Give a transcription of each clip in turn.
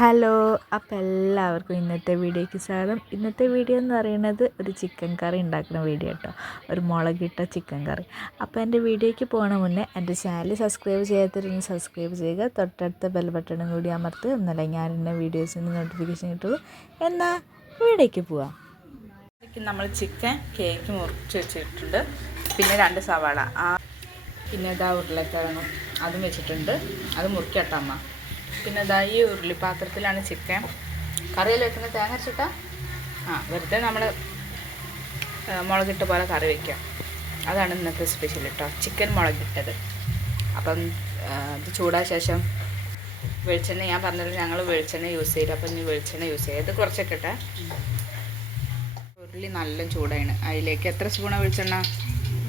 Hello അപ്പോൾ എല്ലാവർക്കും ഇന്നത്തെ വീഡിയോയ്ക്ക് സ്വാഗതം. ഇന്നത്തെ വീഡിയോ എന്ന് പറയുന്നത് ഒരു ചിക്കൻ കറി ഉണ്ടാക്കുന്ന വീഡിയോ കേട്ടോ. ഒരു മുളകിട്ട ചിക്കൻ കറി. അപ്പോൾ എന്റെ വീഡിയോയ്ക്ക് പോകണ മുന്നേ എന്റെ ചാനൽ സബ്സ്ക്രൈബ് ചെയ്യാത്തവരൊന്ന് സബ്സ്ക്രൈബ് ചെയ്യുക. തൊട്ടടുത്ത ബെൽ ബട്ടണും കൂടി അമർത്ത് എന്നല്ല ഞാൻ എന്റെ വീഡിയോസിൽ നിന്ന് നോട്ടിഫിക്കേഷൻ കിട്ടുള്ളൂ. എന്നാൽ വീഡിയോയ്ക്ക് പോവാം. നമ്മൾ ചിക്കൻ കേക്ക് മുറിച്ച് വെച്ചിട്ടുണ്ട്. പിന്നെ രണ്ട് സവാള. ആ പിന്നെ ഇതാ ഉരുളക്കിഴങ്ങും. അതും വെച്ചിട്ടുണ്ട്. അത് മുറിക്കട്ടെ അമ്മ. പിന്നെ ഇതാ ഈ ഉരുളിപ്പാത്രത്തിലാണ് ചിക്കൻ. കറിയിൽ വെക്കുന്ന തേങ്ങ അരച്ചിട്ടാ? ആ വെറുതെ നമ്മൾ മുളകിട്ട പോലെ കറി വെക്കാം അതാണ് ഇന്നത്തെ സ്പെഷ്യൽ കേട്ടോ ചിക്കൻ മുളകിട്ടത്. അപ്പം ഇത് ചൂടാ ശേഷം വെളിച്ചെണ്ണ ഞാൻ പറഞ്ഞത് ഞങ്ങൾ വെളിച്ചെണ്ണ യൂസ് ചെയ്തു അപ്പം ഇനി വെളിച്ചെണ്ണ യൂസ് ചെയ്യുക ഇത് കുറച്ചൊക്കെ ഇട്ടെ ഉരുളി നല്ല ചൂടാണ്. അതിലേക്ക് എത്ര സ്പൂണാണ് വെളിച്ചെണ്ണ?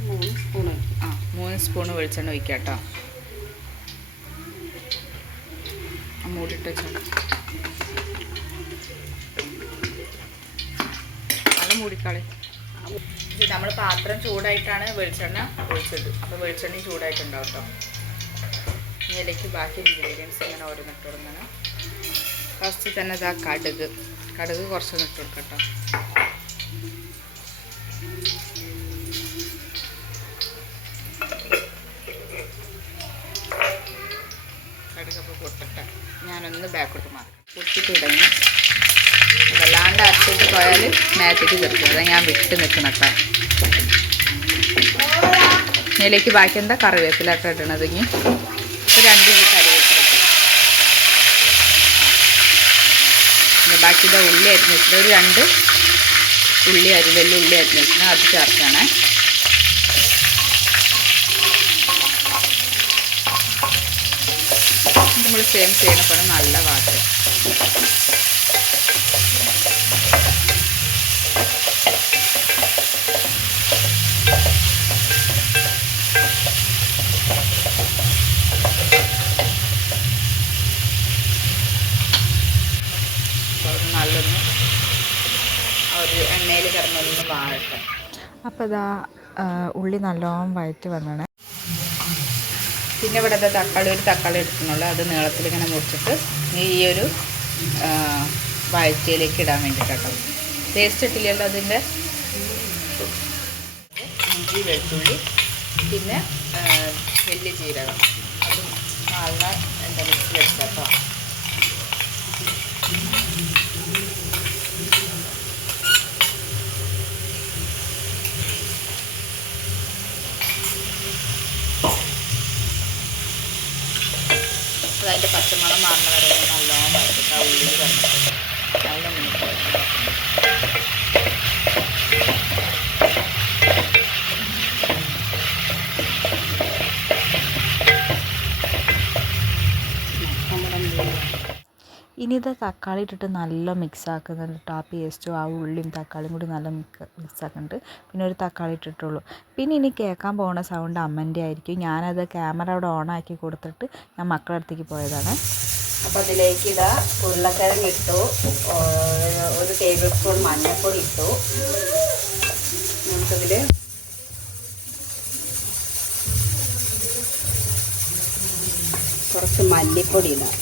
മൂന്ന് സ്പൂണ്. ആ മൂന്ന് സ്പൂണ് വെളിച്ചെണ്ണ ഒഴിക്കാം കേട്ടോ ആ മൂടിയിട്ട് അത് നല്ല മൂടിക്കളി നമ്മൾ പാത്രം ചൂടായിട്ടാണ് വെളിച്ചെണ്ണ ഒഴിച്ചത്. അപ്പോൾ വെളിച്ചെണ്ണയും ചൂടായിട്ടുണ്ടാവും കേട്ടോ ഇനി ഇതിലേക്ക് ബാക്കി ഇൻഗ്രീഡിയൻസ് ഇങ്ങനെ ഓരോന്നിട്ട് കൊടുക്കണം. ഫസ്റ്റ് തന്നെ ഇതാ കടുക്. കടുക് കുറച്ച് നിട്ട് കൊടുക്കാം ഞാനൊന്ന് ബാക്കോട്ട് മാറി. പൊട്ടി തുടങ്ങി. വല്ലാണ്ട് അരച്ചിട്ട് പോയാൽ മേത്തേക്ക് തീർക്കും. അതാ ഞാൻ വിട്ട് നിൽക്കണം കേട്ടോ. ഇതിലേക്ക് ബാക്കി എന്താ കറിവേപ്പിലൊക്കെ ഇടണത് ഇനി? രണ്ട് കിലോ കറിവേപ്പില ബാക്കിയുടെ ഉള്ളി അരിഞ്ഞിട്ടുണ്ട് ഒരു രണ്ട് ഉള്ളി അരി വലിയ ഉള്ളി അരിഞ്ഞിട്ടുണ്ട് അത് ചേർക്കണേ നമ്മൾ സെയിം പോലെ നല്ല വാട്ടർ എണ്ണയിൽ കിടന്നൊന്ന് വാഴട്ടെ. അപ്പോൾ ഇതാ ഉള്ളി നല്ലോണം വഴറ്റി വന്നാണ്. പിന്നെ ഇവിടെ തക്കാളി ഒരു തക്കാളി എടുക്കുന്നുള്ളൂ അത് നീളത്തിൽ ഇങ്ങനെ മുറിച്ചിട്ട് ഈ ഒരു വാഴ്ചയിലേക്ക് ഇടാൻ വേണ്ടിയിട്ടോ ടേസ്റ്റ് ഇട്ടില്ലല്ലോ അതിന്റെ? ഇഞ്ചി വെളുത്തുള്ളി പിന്നെ വലിയ ജീരകം. അതും നല്ല എന്താ മിക്സ് അത് അതിന്റെ പച്ചമണം മാറുന്ന വരെ ഒന്ന് നല്ലോണം വഴറ്റിട്ട് ആ ഉള്ളിൽ ഇനി ഇത് തക്കാളി ഇട്ടിട്ട് നല്ല മിക്സ് ആക്കുന്നുണ്ട് കേട്ടോ പേസ്റ്റും ആ ഉള്ളിയും തക്കാളിയും കൂടി നല്ല മിക്സ് ആക്കുന്നുണ്ട്. പിന്നെ ഒരു തക്കാളി ഇട്ടിട്ടുള്ളൂ. പിന്നെ ഇനി കേൾക്കാൻ പോകുന്ന സൗണ്ട് അമ്മന്റെ ആയിരിക്കും. ഞാനത് ക്യാമറ അവിടെ ഓണാക്കി കൊടുത്തിട്ട് ഞാൻ മക്കളുടെ അടുത്തേക്ക് പോയതാണ്. അപ്പോൾ അതിലേക്ക് ഇതാ ഉരുളക്കിഴങ്ങ് ഇട്ടു. ഒരു- ടേബിൾ സ്പൂൺ മഞ്ഞൾപ്പൊടി ഇട്ടു. നമുക്കതിൽ കുറച്ച് മല്ലിപ്പൊടി ഇടാം.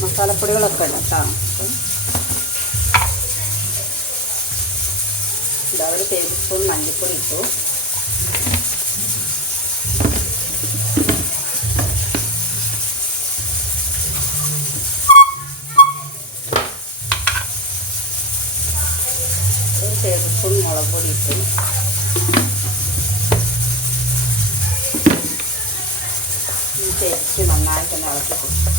മസാലപ്പൊടികളൊക്കെ ഇടാം ഇതാ ഒരു ടേബിൾ സ്പൂൺ മല്ലിപ്പൊടി ഇട്ടു. ടേബിൾ സ്പൂൺ മുളക് പൊടി ഇട്ടു. ഈ നന്നായിട്ട് നന്നായിട്ടൊന്ന് ഇളക്കി കൊടുക്കും.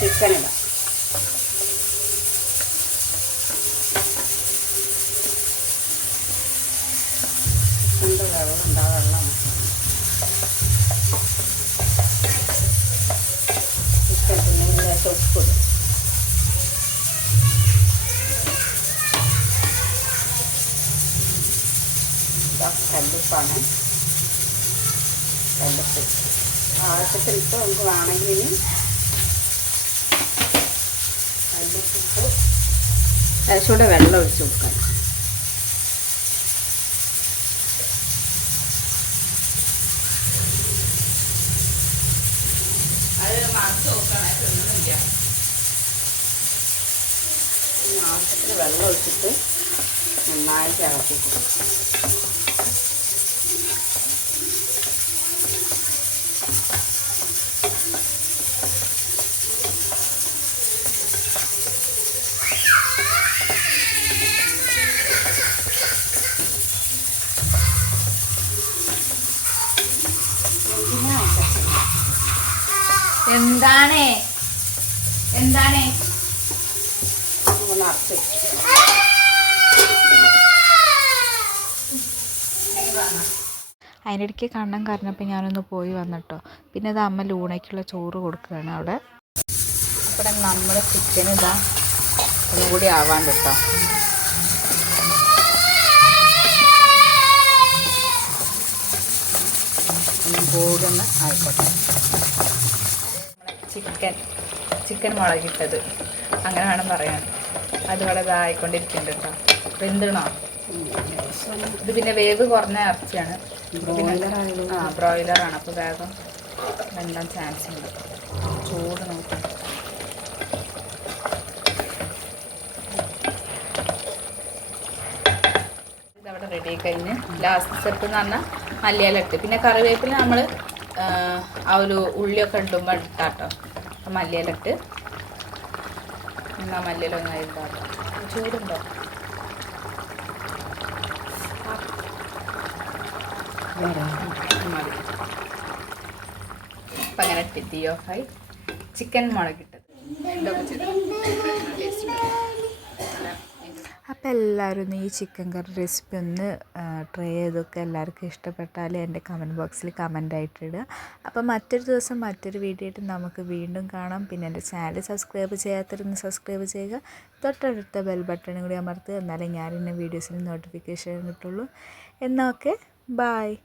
ചിക്കൻ ഇടാം. ചിക്കന്റെ വെള്ളം ആ വെള്ളം ചിക്കൻ പിന്നെ കല്ലുപ്പാണ് വെള്ളത്തിൽ ആവശ്യത്തിനിട്ട് നമുക്ക് വേണമെങ്കിൽ വെള്ളത്തിട്ട് കുറച്ചുകൂടെ വെള്ളം ഒഴിച്ച് കൊടുക്കാം അത് മറച്ച് നോക്കണേ തിന്നുന്നില്ല ഇനി ആവശ്യത്തിന് വെള്ളം ഒഴിച്ചിട്ട് നന്നായിട്ട് ഇളക്കി കൊടുക്കും എന്താണ്? എന്താണ്? വെച്ചിട്ട് അതിനിടയ്ക്ക് കണ്ണം കരഞ്ഞപ്പോൾ ഞാനൊന്ന് പോയി വന്നിട്ടോ. പിന്നെ ഇത് അമ്മ ലൂണയ്ക്കുള്ള ചോറ് കൊടുക്കുകയാണ് അവിടെ. ഇവിടെ നമ്മുടെ ചിക്കൻ ഇതാ ഒന്നുകൂടി ആവാൻ കേട്ടോ. ഒന്നും കൂടി ഒന്ന് ആയിക്കോട്ടെ ചിക്കൻ ചിക്കൻ മുളകിട്ടത്. അങ്ങനെ വേണം പറയാൻ. അതിവിടെ ഇതായിക്കൊണ്ടിരിക്കുന്നുണ്ട് കേട്ടോ വെന്തണോ? ഇത് പിന്നെ വേവ് കുറഞ്ഞ ഇറച്ചിയാണ്. ആ ബ്രോയിലറാണ്. അപ്പോൾ വേഗം വെന്താൻ ചാൻസ് ഉണ്ട് ചൂട് നോക്കാം. ഇതവിടെ റെഡി ആയി കഴിഞ്ഞ് ലാസ്റ്റ് സ്റ്റെപ്പ് എന്ന് പറഞ്ഞാൽ മല്ലിയില ഇട്ട്. പിന്നെ കറിവേപ്പില നമ്മൾ ആ ഒരു ഉള്ളിയൊക്കെ ഇടുമ്പോൾ ഇട്ടാട്ടോ. അപ്പം മല്ലിയില ഇട്ട് എന്നാ മല്ലിയില ഒന്നായി ചൂടുണ്ടോ മതി. അപ്പം അങ്ങനെ ടി തീ ഓഫായി. ചിക്കൻ മുളകിട്ടത് ടേസ്റ്റ് അപ്പോൾ എല്ലാവരും ഒന്ന് ഈ ചിക്കൻ കറി റെസിപ്പി ഒന്ന് ട്രൈ ചെയ്തൊക്കെ എല്ലാവർക്കും ഇഷ്ടപ്പെട്ടാൽ എന്റെ കമന്റ് ബോക്സിൽ കമന്റ് ആയിട്ടിടുക. അപ്പോൾ മറ്റൊരു ദിവസം മറ്റൊരു വീഡിയോ ആയിട്ട് നമുക്ക് വീണ്ടും കാണാം. പിന്നെ എന്റെ ചാനൽ സബ്സ്ക്രൈബ് ചെയ്യാത്തവരൊന്ന് സബ്സ്ക്രൈബ് ചെയ്യുക. തൊട്ടടുത്ത ബെൽ ബട്ടണും കൂടി അമർത്തുക. എന്നാലേ ഞാൻ എന്റെ വീഡിയോസിന് നോട്ടിഫിക്കേഷൻ കിട്ടുള്ളൂ. എന്നാൽ ഓക്കെ ബായ്